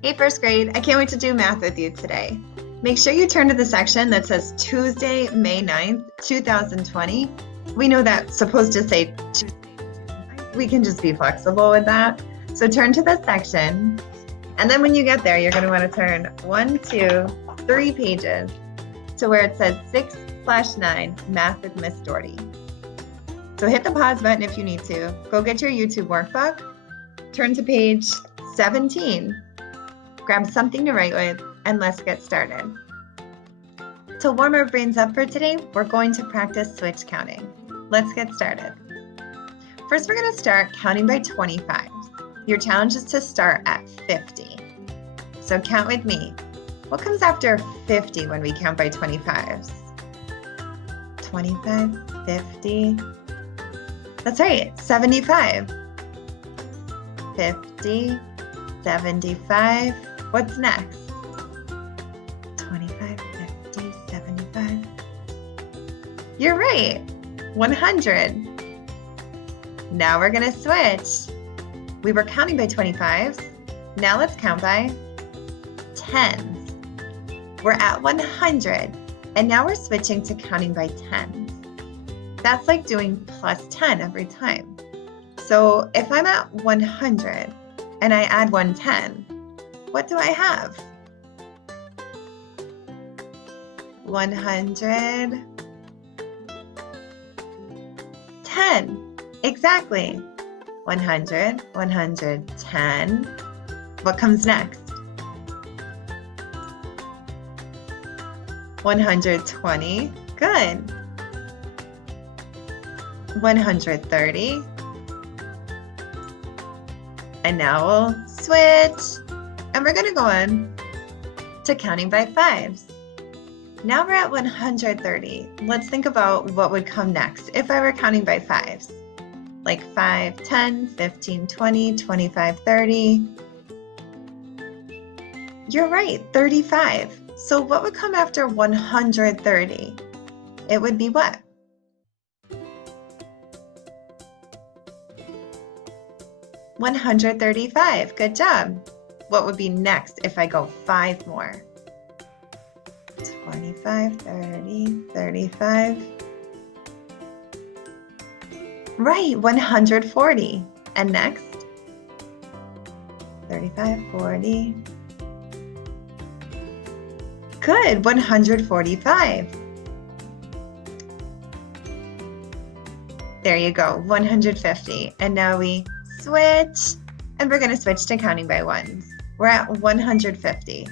Hey first grade, I can't wait to do math with you today. Make sure you turn to the section that says Tuesday, May 9th, 2020. We know that's supposed to say Tuesday. We can just be flexible with that. So turn to the section, and then when you get there, you're going to want to turn 1, 2, 3 pages to where it says 6/9 Math with Miss Doherty. So hit the pause button if you need to. Go get your YouTube workbook. Turn to page 17. Grab something to write with, and let's get started. To warm our brains up for today, we're going to practice switch counting. Let's get started. First, we're going to start counting by 25s. Your challenge is to start at 50. So count with me. What comes after 50 when we count by 25s? 25, 50. That's right, 75. 50, 75. What's next? 25, 50, 75. You're right, 100. Now we're gonna switch. We were counting by 25s. Now let's count by 10s. We're at 100, and now we're switching to counting by 10s. That's like doing plus 10 every time. So if I'm at 100 and I add 110, what do I have? 110. Exactly. 100, 110. What comes next? 120. Good. 130. And now we'll switch. And we're gonna go on to counting by 5s. Now we're at 130. Let's think about what would come next if I were counting by 5s. Like 5, 10, 15, 20, 25, 30. You're right, 35. So what would come after 130? It would be what? $135. Good job. What would be next if I go 5 more? 25, 30, 35. Right, 140. And next? 35, 40. Good, 145. There you go, 150. And now we switch, and we're going to switch to counting by 1s. We're at 150.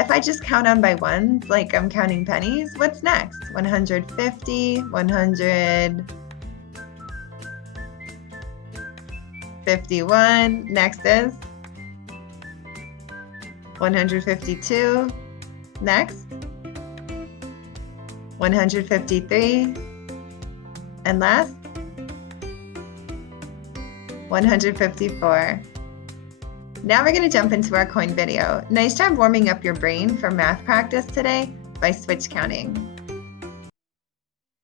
If I just count on by 1s, like I'm counting pennies, what's next? 150, 151. Next is 152. Next, 153. And last, 154. Now we're going to jump into our coin video. Nice job warming up your brain for math practice today by switch counting.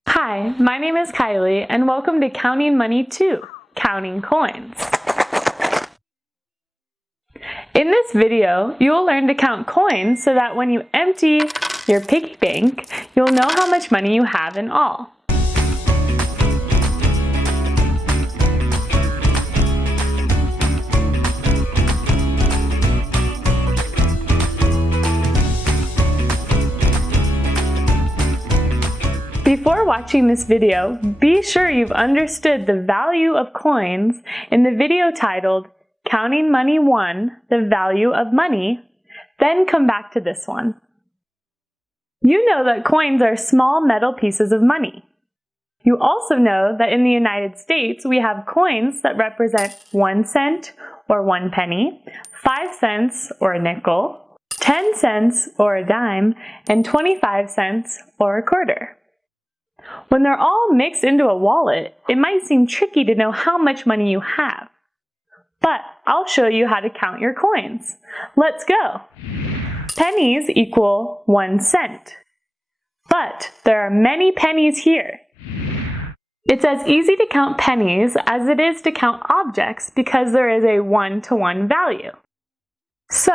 Hi, my name is Kylie, and welcome to Counting Money 2, Counting Coins. In this video, you will learn to count coins so that when you empty your piggy bank, you'll know how much money you have in all. Before watching this video, be sure you've understood the value of coins in the video titled Counting Money 1, the Value of Money, then come back to this one. You know that coins are small metal pieces of money. You also know that in the United States we have coins that represent 1 cent or 1 penny, 5 cents or a nickel, 10 cents or a dime, and 25 cents or a quarter. When they're all mixed into a wallet, it might seem tricky to know how much money you have. But I'll show you how to count your coins. Let's go! Pennies equal 1 cent. But there are many pennies here. It's as easy to count pennies as it is to count objects because there is a 1-to-1 value. So,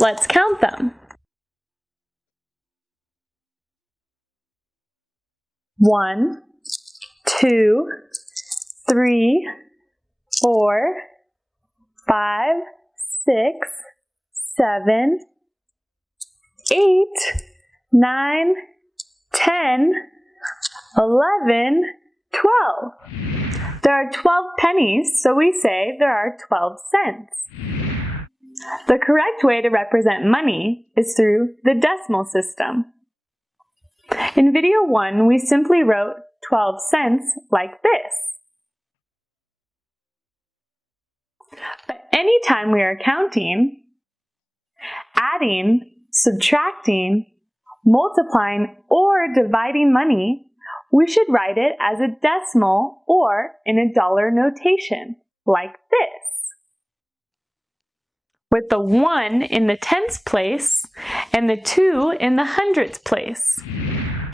let's count them. 1, 2, 3, 4, 5, 6, 7, 8, 9, 10, 11, 12. There are 12 pennies, so we say there are 12 cents. The correct way to represent money is through the decimal system. In video 1, we simply wrote 12 cents like this. But anytime we are counting, adding, subtracting, multiplying, or dividing money, we should write it as a decimal or in a dollar notation, like this. With the 1 in the tens place and the 2 in the hundredths place.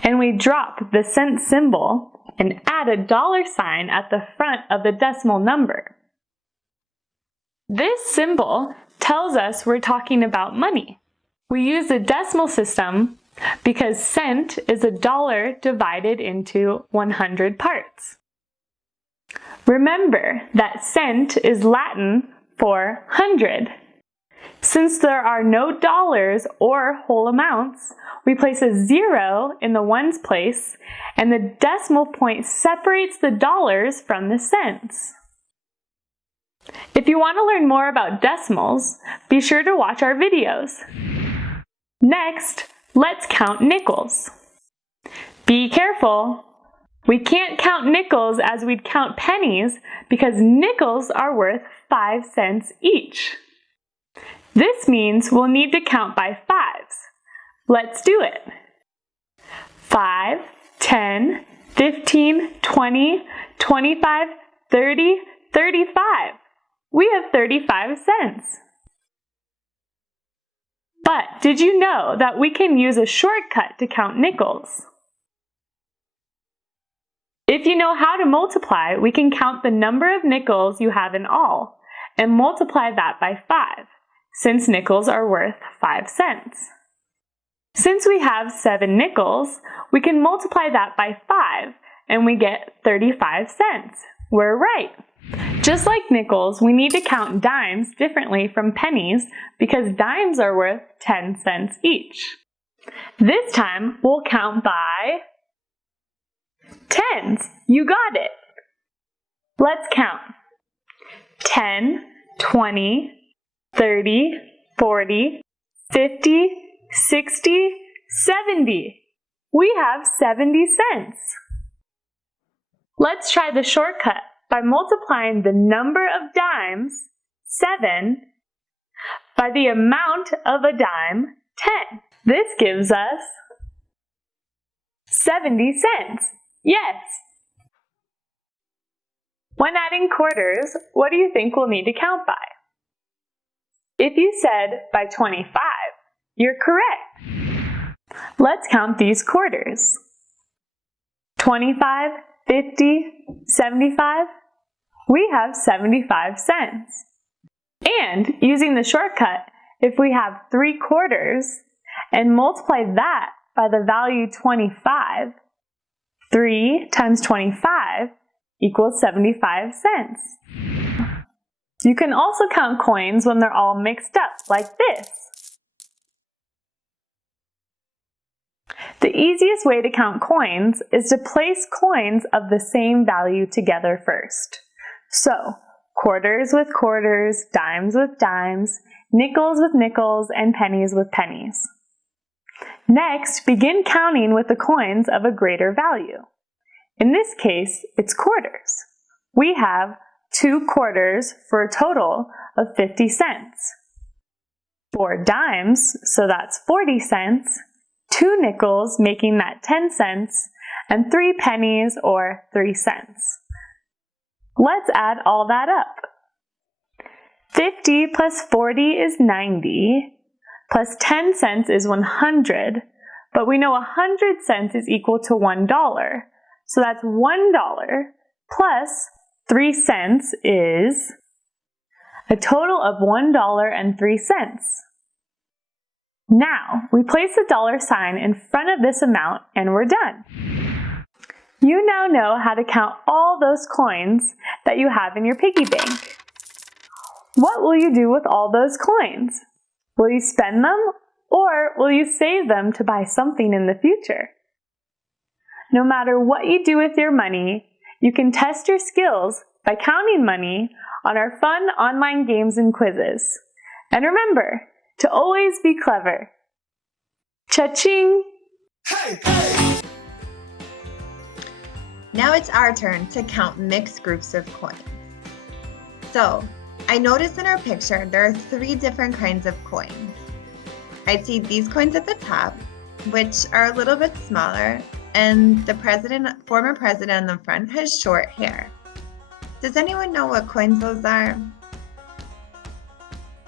And we drop the cent symbol and add a dollar sign at the front of the decimal number. This symbol tells us we're talking about money. We use the decimal system because cent is a dollar divided into 100 parts. Remember that cent is Latin for 100. Since there are no dollars or whole amounts, we place a 0 in the ones place, and the decimal point separates the dollars from the cents. If you want to learn more about decimals, be sure to watch our videos. Next, let's count nickels. Be careful! We can't count nickels as we'd count pennies because nickels are worth 5 cents each. This means we'll need to count by fives. Let's do it. 5, 10, 15, 20, 25, 30, 35. We have 35 cents. But did you know that we can use a shortcut to count nickels? If you know how to multiply, we can count the number of nickels you have in all and multiply that by 5, since nickels are worth 5 cents. Since we have 7 nickels, we can multiply that by 5 and we get 35 cents. We're right. Just like nickels, we need to count dimes differently from pennies because dimes are worth 10 cents each. This time, we'll count by tens. You got it. Let's count. 10, 20, 30, 40, 50, 60, 70. We have 70 cents. Let's try the shortcut by multiplying the number of dimes, 7, by the amount of a dime, 10. This gives us 70 cents. Yes! When adding quarters, what do you think we'll need to count by? If you said by 25, you're correct. Let's count these quarters. 25, 50, 75. We have 75 cents. And using the shortcut, if we have 3 quarters and multiply that by the value 25, 3 times 25 equals 75 cents. You can also count coins when they're all mixed up, like this. The easiest way to count coins is to place coins of the same value together first. So, quarters with quarters, dimes with dimes, nickels with nickels, and pennies with pennies. Next, begin counting with the coins of a greater value. In this case, it's quarters. We have 2 quarters for a total of 50 cents. 4 dimes, so that's 40 cents, 2 nickels, making that 10 cents, and 3 pennies, or 3 cents. Let's add all that up. 50 plus 40 is 90, plus 10 cents is 100, but we know 100 cents is equal to $1, so that's $1 plus 3 cents is a total of $1.03. Now, we place a dollar sign in front of this amount and we're done. You now know how to count all those coins that you have in your piggy bank. What will you do with all those coins? Will you spend them or will you save them to buy something in the future? No matter what you do with your money, you can test your skills by counting money on our fun online games and quizzes. And remember to always be clever. Cha-ching! Hey, hey. Now it's our turn to count mixed groups of coins. So, I noticed in our picture there are 3 different kinds of coins. I see these coins at the top, which are a little bit smaller, and the former president on the front has short hair. Does anyone know what coins those are?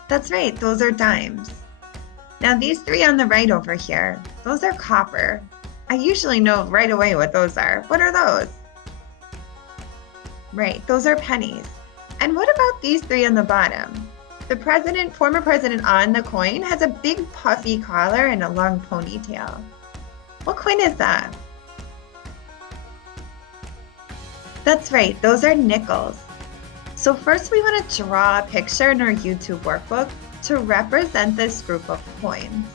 That's right, those are dimes. Now these 3 on the right over here, those are copper. I usually know right away what those are. What are those? Right, those are pennies. And what about these 3 on the bottom? The former president on the coin has a big puffy collar and a long ponytail. What coin is that? That's right, those are nickels. So first we want to draw a picture in our YouTube workbook to represent this group of coins.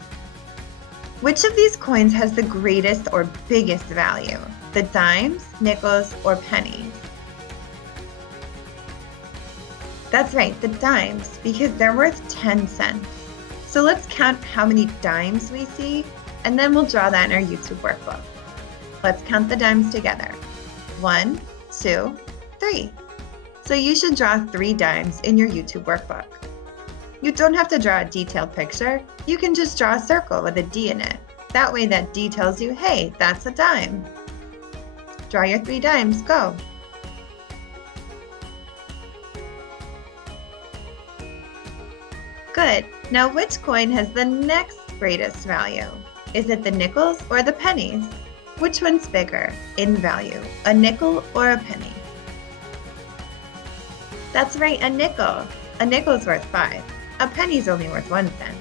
Which of these coins has the greatest or biggest value? The dimes, nickels, or pennies? That's right, the dimes, because they're worth 10 cents. So let's count how many dimes we see, and then we'll draw that in our YouTube workbook. Let's count the dimes together. 1, 2, 3. So you should draw 3 dimes in your YouTube workbook. You don't have to draw a detailed picture. You can just draw a circle with a D in it. That way that D tells you, hey, that's a dime. Draw your 3 dimes, go. Good. Now which coin has the next greatest value? Is it the nickels or the pennies? Which one's bigger in value, a nickel or a penny? That's right, a nickel. A nickel is worth 5. A penny is only worth 1 cent.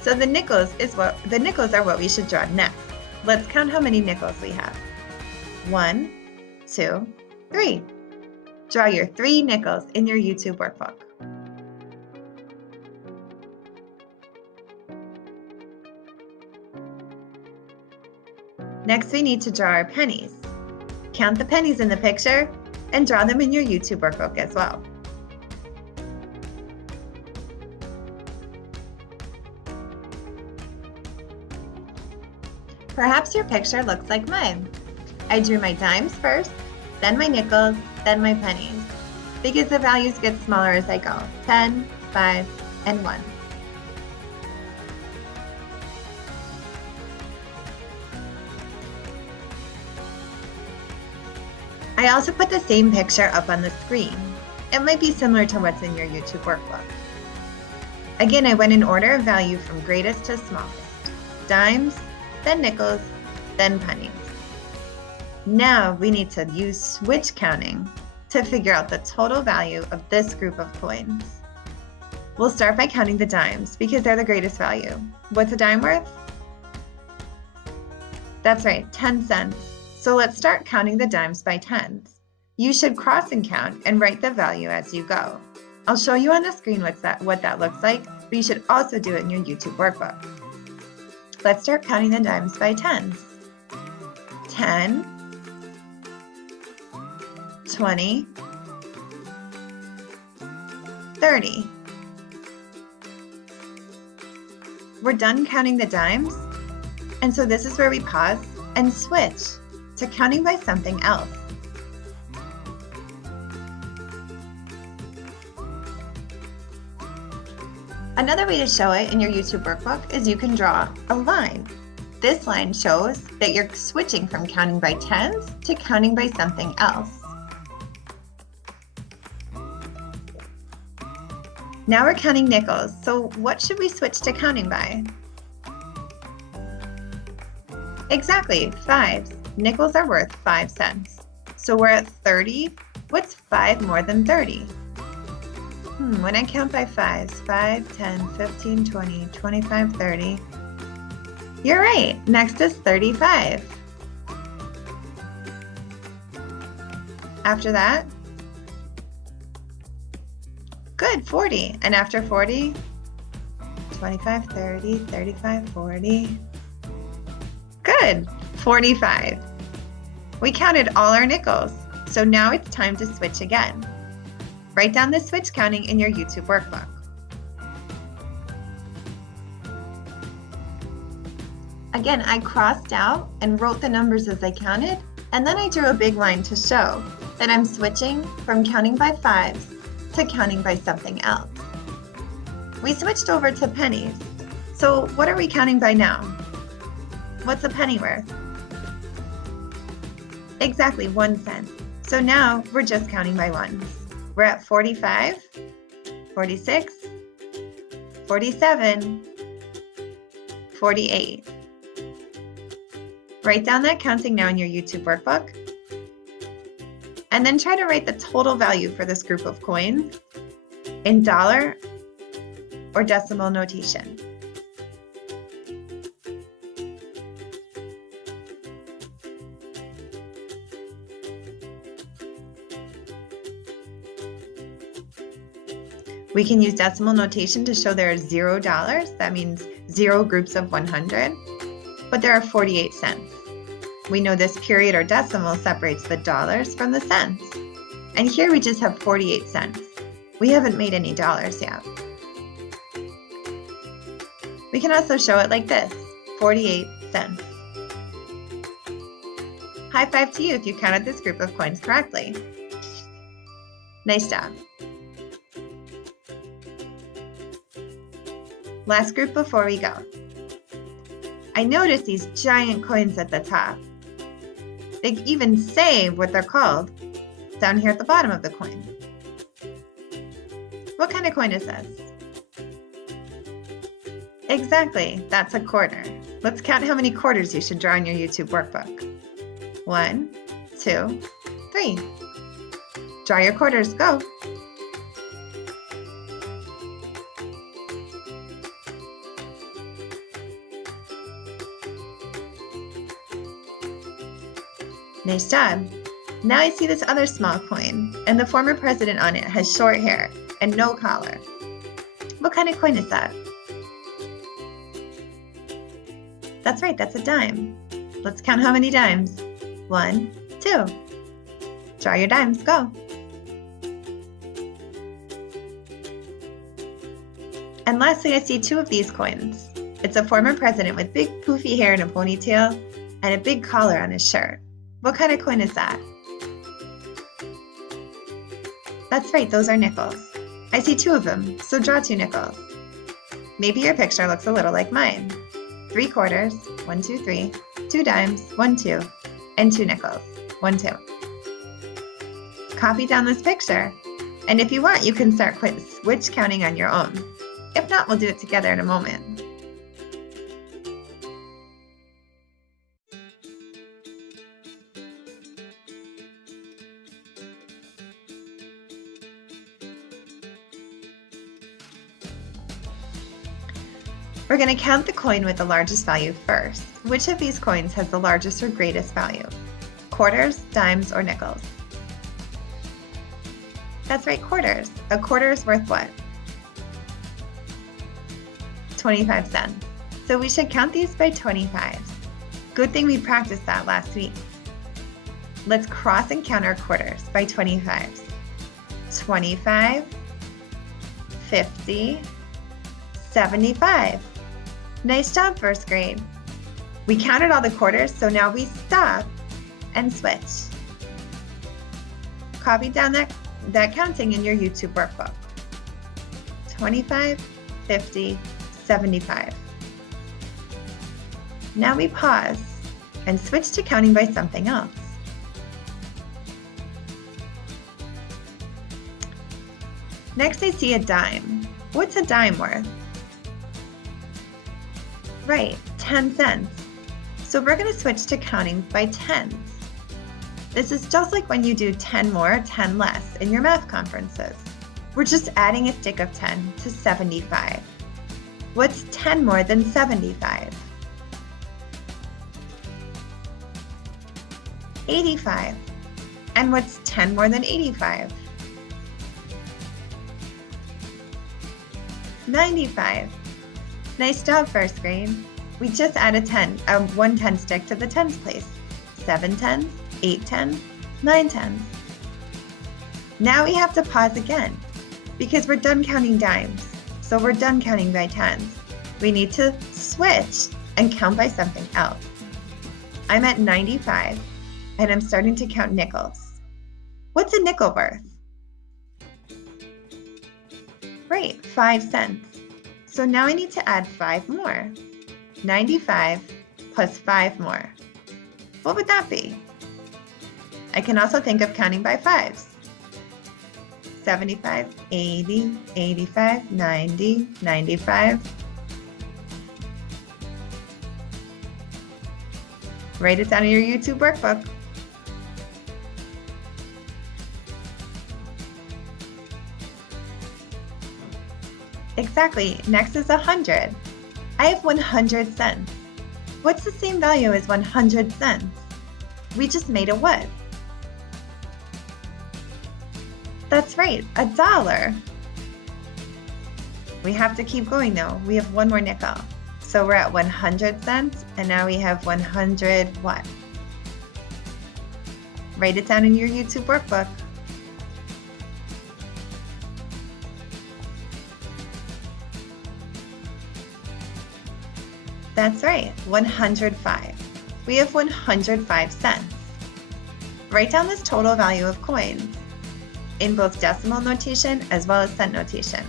So the nickels are what we should draw next. Let's count how many nickels we have. 1, 2, 3. Draw your 3 nickels in your YouTube workbook. Next, we need to draw our pennies. Count the pennies in the picture and draw them in your YouTube workbook as well. Perhaps your picture looks like mine. I drew my dimes first, then my nickels, then my pennies, because the values get smaller as I go. 10, 5, and 1. I also put the same picture up on the screen. It might be similar to what's in your YouTube workbook. Again, I went in order of value from greatest to smallest. Dimes, then nickels, then pennies. Now we need to use switch counting to figure out the total value of this group of coins. We'll start by counting the dimes because they're the greatest value. What's a dime worth? That's right, 10 cents. So let's start counting the dimes by tens. You should cross and count and write the value as you go. I'll show you on the screen what that looks like, but you should also do it in your YouTube workbook. Let's start counting the dimes by tens. 10, 20, 30. We're done counting the dimes, and so this is where we pause and switch to counting by something else. Another way to show it in your YouTube workbook is you can draw a line. This line shows that you're switching from counting by tens to counting by something else. Now we're counting nickels, so what should we switch to counting by? Exactly, fives. Nickels are worth 5 cents. So we're at 30. What's 5 more than 30? When I count by fives, 5, 10, 15, 20, 25, 30. You're right. Next is 35. After that, good, 40. And after 40, 25, 30, 35, 40. Good, 45. We counted all our nickels, so now it's time to switch again. Write down the switch counting in your YouTube workbook. Again, I crossed out and wrote the numbers as I counted, and then I drew a big line to show that I'm switching from counting by fives to counting by something else. We switched over to pennies. So what are we counting by now? What's a penny worth? Exactly, 1 cent. So now we're just counting by ones. We're at 45, 46, 47, 48. Write down that counting now in your YouTube workbook, and then try to write the total value for this group of coins in dollar or decimal notation. We can use decimal notation to show there are $0. That means 0 groups of 100, but there are 48 cents. We know this period or decimal separates the dollars from the cents. And here we just have 48 cents. We haven't made any dollars yet. We can also show it like this, 48 cents. High five to you if you counted this group of coins correctly. Nice job. Last group before we go. I noticed these giant coins at the top. They even say what they're called down here at the bottom of the coin. What kind of coin is this? Exactly, that's a quarter. Let's count how many quarters you should draw in your YouTube workbook. 1, 2, 3. Draw your quarters, go. Nice job. Now I see this other small coin, and the former president on it has short hair and no collar. What kind of coin is that? That's right, that's a dime. Let's count how many dimes. 1, 2. Draw your dimes, go. And lastly, I see 2 of these coins. It's a former president with big poofy hair and a ponytail, and a big collar on his shirt. What kind of coin is that? That's right, those are nickels. I see 2 of them, so draw 2 nickels. Maybe your picture looks a little like mine. 3 quarters, 1, 2, 3, 2 dimes, 1, 2, and 2 nickels, 1, 2. Copy down this picture, and if you want, you can start switch counting on your own. If not, we'll do it together in a moment. We're going to count the coin with the largest value first. Which of these coins has the largest or greatest value? Quarters, dimes, or nickels? That's right, quarters. A quarter is worth what? 25 cents. So we should count these by 25s. Good thing we practiced that last week. Let's cross and count our quarters by 25s. 25, 50, 75. Nice job, first grade. We counted all the quarters, so now we stop and switch. Copy down that counting in your YouTube workbook. 25, 50, 75. Now we pause and switch to counting by something else. Next, I see a dime. What's a dime worth? Right, 10 cents. So we're going to switch to counting by tens. This is just like when you do 10 more, 10 less in your math conferences. We're just adding a stick of 10 to 75. What's 10 more than 75? 85. And what's 10 more than 85? 95. Nice job, first grade. We just added 1 10 stick to the tens place. 7 tens, 8 tens, 9 tens. Now we have to pause again because we're done counting dimes. So we're done counting by tens. We need to switch and count by something else. I'm at 95 and I'm starting to count nickels. What's a nickel worth? Great, 5 cents. So now I need to add 5 more. 95 plus 5 more. What would that be? I can also think of counting by fives. 75, 80, 85, 90, 95. Write it down in your YouTube workbook. Exactly, next is 100. I have 100 cents. What's the same value as 100 cents? We just made a what? That's right, $1. We have to keep going though. We have one more nickel. So we're at 100 cents and now we have 100 what? Write it down in your YouTube workbook. That's right, 105. We have 105 cents. Write down this total value of coins in both decimal notation as well as cent notation.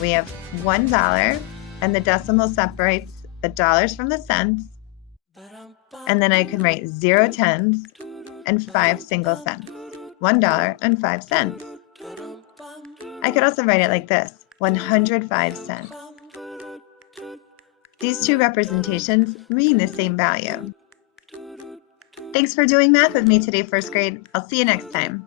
We have $1 and the decimal separates the dollars from the cents. And then I can write 0 tens and 5 single cents. $1 and 5 cents. I could also write it like this, 105 cents. These two representations mean the same value. Thanks for doing math with me today, first grade. I'll see you next time.